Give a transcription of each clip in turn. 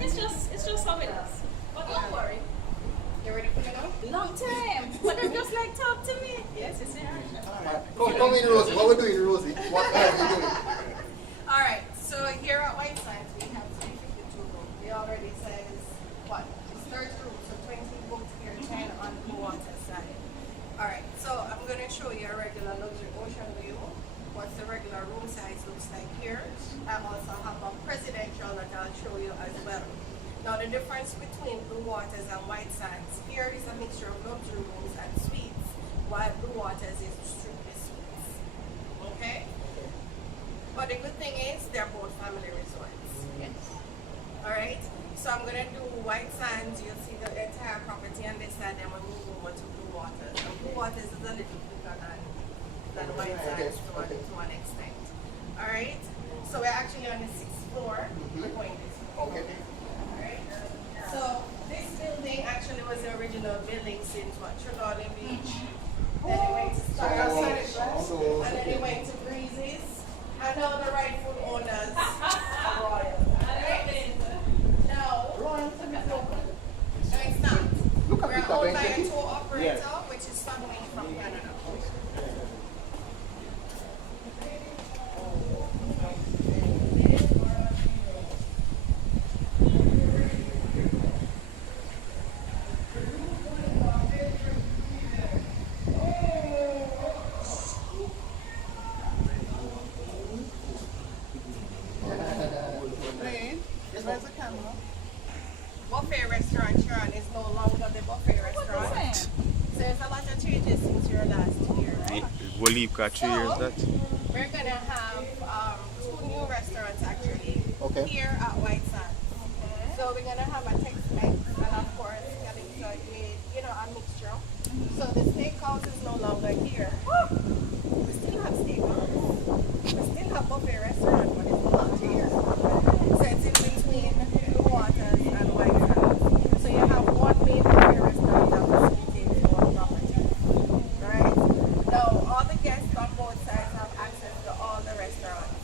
It's just how it is. But don't worry. You ready for me now? Long time. But they just like talk to me. Yes, it's here. Come in, Rosie. What we doing, Rosie? What are we doing? All right. So here at White Sands, we have 352 rooms. It already says what? It's 30 rooms, so 20 booked here, 10 on the water side. All right. So I'm going to show you a regular luxury ocean view. What the regular room size looks like here. I also have a presidential that I'll show you as well. Now the difference between Blue Waters and White Sands, here is a mixture of luxury rooms and suites, while Blue Waters is strictly suites. Okay? But the good thing is they're both family resorts. Yes. Alright? So I'm gonna do White Sands, you'll see the entire property on this side, then we'll move over to Blue Waters. And Blue Waters is a little quicker than White Sands to an extent. Alright? So we're actually on the 6th floor. We're going this way. Okay. Alright? So this building actually was the original building since what? Trelawny Beach. Then it went to Sagicor, and then it went to Breezes. And now the rightful owners are Royal. Right? Now, no, it's not. Look at We're it, owned by Benji. a tour operator, which is Scotiabank from Canada. Buffet restaurant, Sharon, is no longer the buffet restaurant. So there's a lot of changes since your last year, right? We'll leave got 3 years that. We're gonna have 2 new restaurants actually here at White Sands. So we're gonna have a Tex-Mex and of course Calypso with, you know, a mixture. So the steakhouse is no longer here. We still have steakhouse. We still have buffet restaurant, but it's not here. So it's in between Blue Waters and White Sands. So you have one main buffet restaurant that was split into one property. Right? Now all the guests on both sides have access to all the restaurants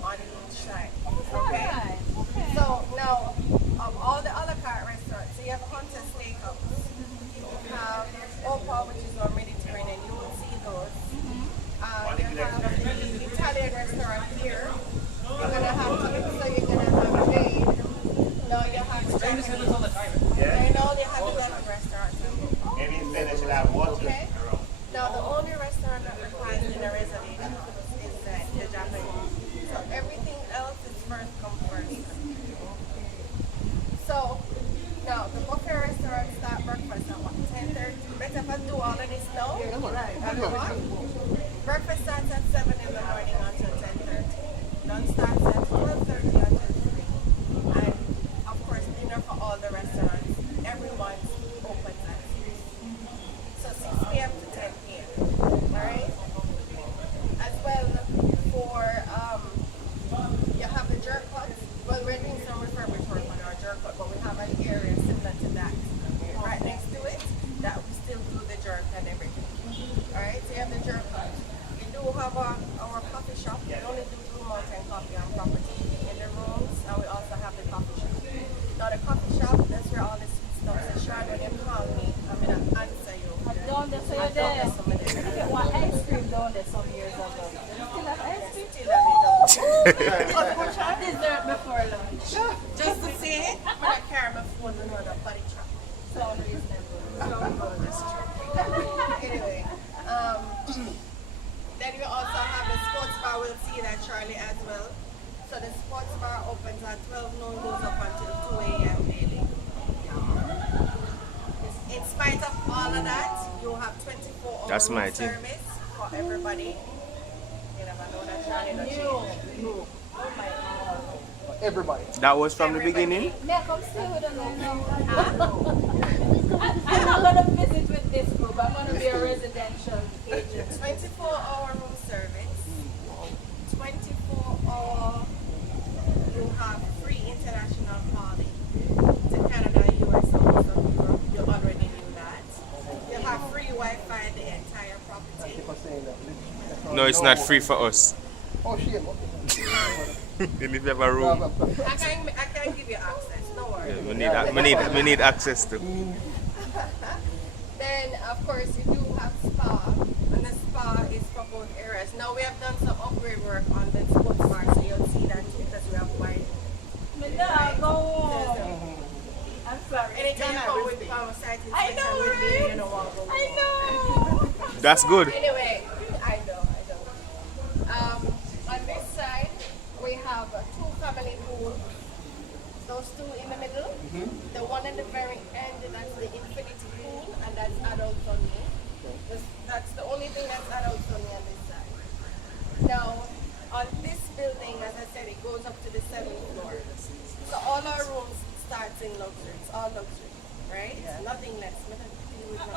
on each side. Okay? So now all the other cart restaurants, so you have Hunter Steakhouse. You have Opa, which is our Mediterranean, you will see those. You have the Italian restaurant here. You're gonna have Calypso, you're gonna have Jade. Now you have Japanese. I know they have 11 restaurants. Maybe instead I should have water. Okay. Now the only restaurant that requires dinner reservation is the Japanese. So everything else is first come first. So now the buffet restaurant start breakfast at what? 10:30. Better if I do all of this now. Breakfast starts at 7 in the morning until 10:30. Lunch starts at 12:30 until 3. And of course dinner for all the restaurants. Everyone's open at 6. So 6 p.m. to 10 p.m. Alright? As well for you have the jerk cut. Well, we're doing some refurbished work on our jerk cut, but we have an area similar to that. Right next to it, that we still do the jerk and everything. Alright, so you have the jerk cut. We do have our coffee shop. We only do Blue Mountain coffee on property in the rooms, and we also have the coffee shop. Now the coffee shop, that's where all the sweet stuff is. Sharon, when you call me, I'm going to answer you. Down there, so you're there. I get one ice cream down there some years ago. Still have ice cream? Still have it down. What's your dessert before lunch? Just to say, I'm going to carry my phone and run a body shop. Sound reasonable. That's true. Anyway, then we also have the sports bar. We'll see that, Charlie, as well. So the sports bar opens at 12 noon, goes up until 2 a.m. daily. In spite of all of that, you have 24-hour That's my thing. service for everybody. You never know that, Charlie. Not change. No. Oh my God. Everybody. That was from the Everybody. beginning? May I come stay with them I'm not going to visit with this group. I'm going to be a residential agent. 24-hour room service. 24-hour. You have free international calling to Canada, US, and most of Europe. You already knew that. You have free Wi-Fi in the entire property. No, it's not free for us. Oh, shit. If you have a room. I can give you access. We need access to. Then, of course, you do have spa, and the spa is for both areas. Now, we have done some upgrade work on the sports bar, so you'll see that too, because we have wide. I'm sorry. Anytime you come with site I know, inspection with me, right? you know what we'll I know. That's good. Anyway, I know. On this side, we have two family pools. Those two in the middle. The one at the very end, that's the infinity pool, and that's adults only. That's the only thing that's adults only on this side. Now, on this building, as I said, it goes up to the 7th floor. So all our rooms starts in luxury. It's all luxury, right? Yeah. Nothing less.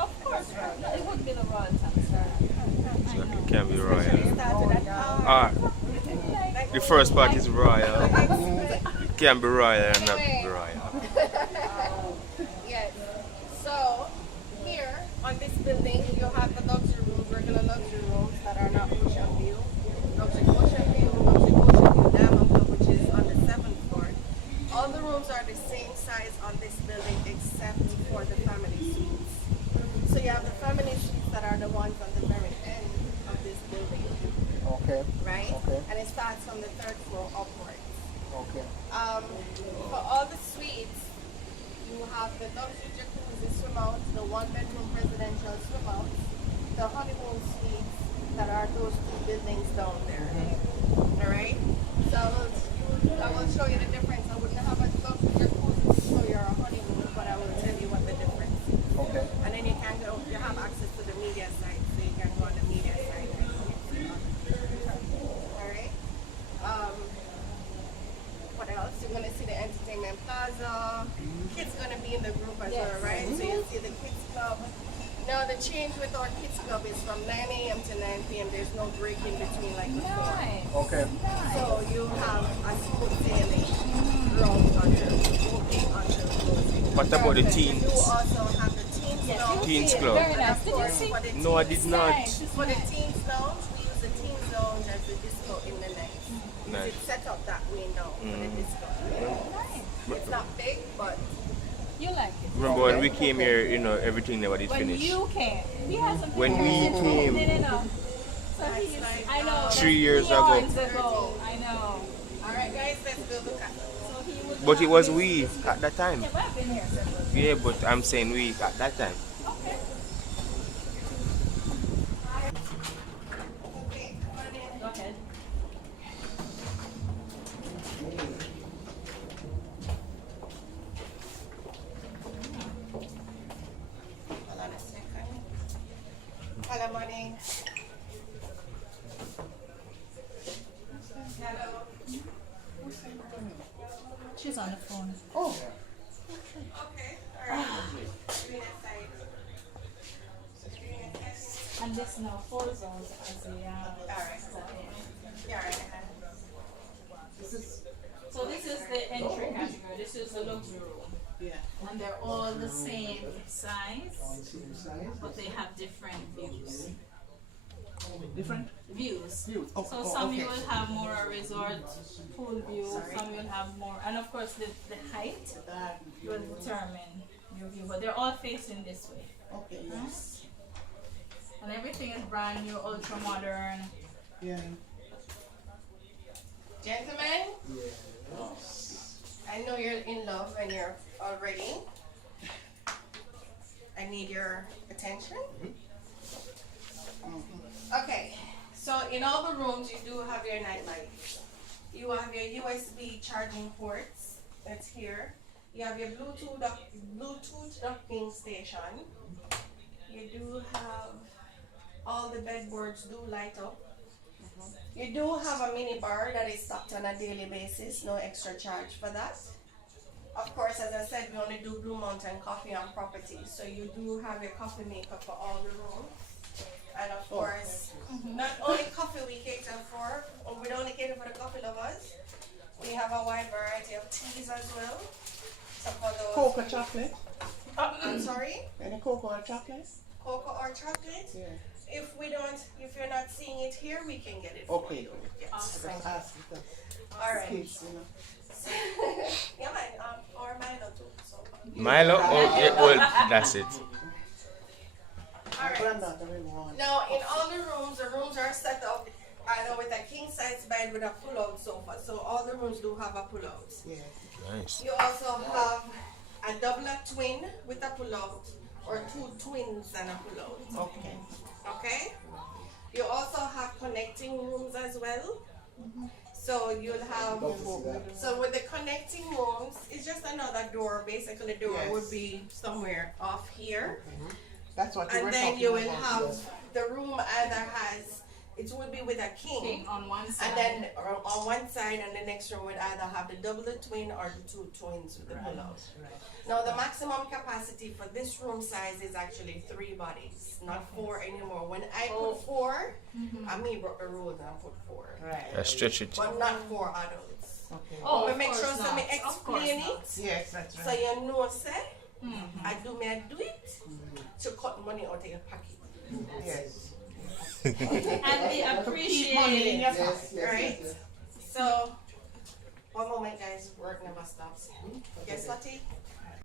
Of course, right. No, it would be the Royalton, sir. So it can be royal. Started at The first part is royal. It can be royal and not be royal. Yes. So here on this building, you have the luxury rooms, regular luxury rooms that are not ocean view. Luxury ocean view, diamond view, which is on the 7th floor. All the rooms are the same size on this building except for the family suites. So you have the family suites that are the ones on the very end of this building. Okay. Right? Okay. And it starts from the 3rd floor upwards. Okay. For all the suites, you have the luxury jacuzzi swim out, the 1-bedroom residential swim out, the honeymoon suites that are those two buildings down there. Alright? So I will show you the difference. I wouldn't have a luxury jacuzzi to show you our honeymoon, but I will tell you what the difference is. Okay. And then you can go, you have access to the media site, so you can go on the media site and see it. Alright? What else? You're going to see the entertainment plaza. Kids going to be in the group as well, right? So you'll see the kids club. Now the change with our kids club is from 9 a.m. to 9 p.m. There's no break in between like before. Nice. Okay. So you have a smooth sailing round until booking until closing. What about the You teens? also have the teens lounge. Teens club. Very nice. Did you see? For the No, I teens- did not. For the teens lounge, we use the teens lounge as the disco in the night. Nice. It's set up that way now for the disco. It's not big, but You like it. Remember when we came here, everything never did When finish. you came, we had some When we pictures came. in, So he's, I know. 3 years ago. Years ago. I know. alright guys, let's go look at it. So he would But it was we at that time. Yeah, but I've been here several times. Yeah, but I'm saying we at that time. Okay. Okay, come on in. Go ahead. Hold on a second. Hello, morning. Hello. She's on the phone. Oh. Okay, alright. Screen aside. Screen aside. And this now 4 zones as the Alright. Yeah, alright. So this is the entry category. This is the luxury room. Yeah. And they're all the same size, but they have different views. Different Views. views. Oh, So some you okay. will have more a resort pool view, some will have more, and of course the height That will determine your view, but they're all facing this way. okay, yes. And everything is brand new, ultra modern. Yeah. Gentlemen, I know you're in love and you're all ready. I need your attention. Okay, so in all the rooms you do have your night light. You have your USB charging ports. That's here. You have your Bluetooth docking station. You do have all the bedboards do light up. You do have a mini bar that is stocked on a daily basis, no extra charge for that. Of course, as I said, we only do Blue Mountain coffee on property, so you do have your coffee maker for all the rooms. And of course, not only coffee we cater for, or we don't only cater for the coffee lovers, we have a wide variety of teas as well. So for those, Cocoa chocolate. I'm sorry, Any cocoa or chocolate? cocoa or chocolate. Yeah. If you're not seeing it here, we can get it for Okay. you. Yes. Awesome. Ask the All right. kids, you know. Yeah, man, or Milo too. Milo? Oh, yeah, well, that's it. Alright. Now, in all the rooms are set up either with a king size bed with a pull-out sofa. So all the rooms do have a pull-out. Yes. Nice. You also have a double twin with a pull-out, or two twins and a pull-out. Okay. Okay? You also have connecting rooms as well. So you'll have, so with the connecting rooms, it's just another door. Basically, the door Yes. would be somewhere off here. That's what you were And then talking you will about. have, the room either has, it will be with a king. King on one side. And then on one side, and the next room would either have the double twin or the two twins with the pull-out. Now the maximum capacity for this room size is actually 3 bodies, not 4 anymore. When I put 4, I mean broke the rule and I put 4. Right. Stretch it. But not 4 adults. Okay. Oh, But of make sure course so me not. Of course explain not. it. Yes, that's So right. you know say, I do it to cut money out of your pocket. Yes. And we Keep money in appreciate your pocket. Right? So, one moment guys, work never stops. Yes, Lottie?